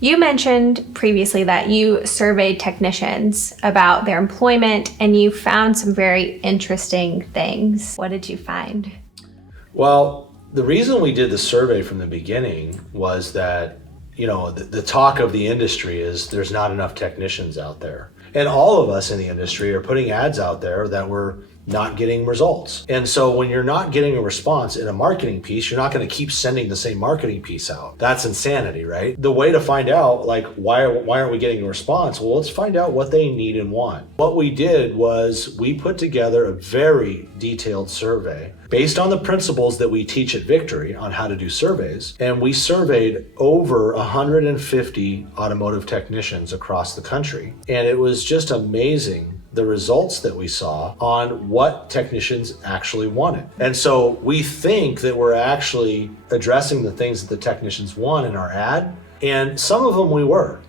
You mentioned previously that you surveyed technicians about their employment and you found some very interesting things. What did you find? Well, the reason we did the survey from the beginning was that, the talk of the industry is there's not enough technicians out there. And all of us in the industry are putting ads out there that we're not getting results. And so when you're not getting a response in a marketing piece, you're not going to keep sending the same marketing piece out. That's insanity, right? The way to find out, why aren't we getting a response? Well, let's find out what they need and want. What we did was we put together a very detailed survey based on the principles that we teach at Victory on how to do surveys. And we surveyed over 150 automotive technicians across the country. And it was just amazing the results that we saw on what technicians actually wanted. And so we think that we're actually addressing the things that the technicians want in our ad, and some of them we were.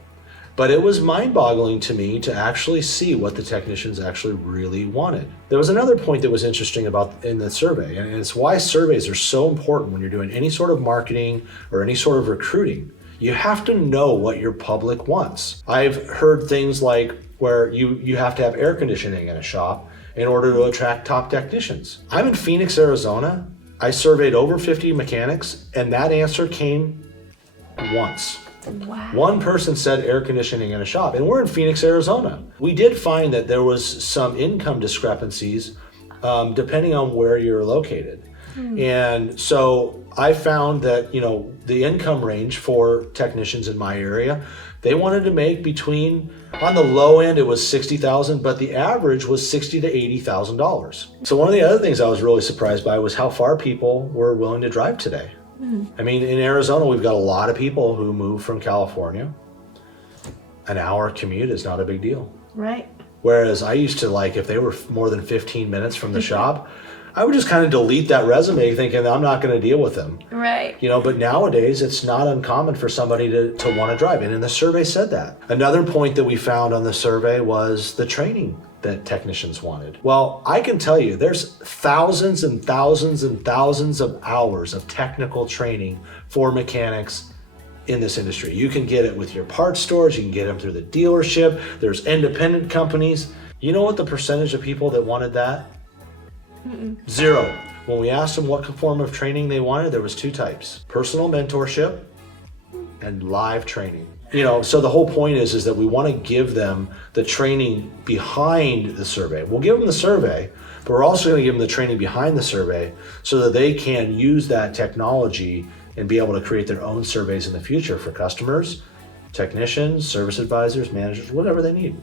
But it was mind-boggling to me to actually see what the technicians actually really wanted. There was another point that was interesting about in the survey, and it's why surveys are so important when you're doing any sort of marketing or any sort of recruiting. You have to know what your public wants. I've heard things like where you have to have air conditioning in a shop in order to attract top technicians. I'm in Phoenix, Arizona. I surveyed over 50 mechanics, and that answer came once. Wow. One person said air conditioning in a shop, and we're in Phoenix, Arizona. We did find that there was some income discrepancies depending on where you're located. And so I found that, the income range for technicians in my area, they wanted to make between, on the low end, it was $60,000, but the average was $60,000 to $80,000. So one of the other things I was really surprised by was how far people were willing to drive today. I mean, in Arizona, we've got a lot of people who move from California. An hour commute is not a big deal. Right. Whereas I used to, if they were more than 15 minutes from the shop, I would just kind of delete that resume thinking I'm not going to deal with them. Right. But nowadays it's not uncommon for somebody to want to drive. And the survey said that. Another point that we found on the survey was the training that technicians wanted. Well, I can tell you there's thousands and thousands and thousands of hours of technical training for mechanics in this industry. You can get it with your parts stores, you can get them through the dealership, there's independent companies. You know what the percentage of people that wanted that? Zero. When we asked them what form of training they wanted, there was two types: personal mentorship and live training. So the whole point is that we want to give them the training behind the survey. We'll give them the survey, but we're also going to give them the training behind the survey so that they can use that technology and be able to create their own surveys in the future for customers, technicians, service advisors, managers, whatever they need.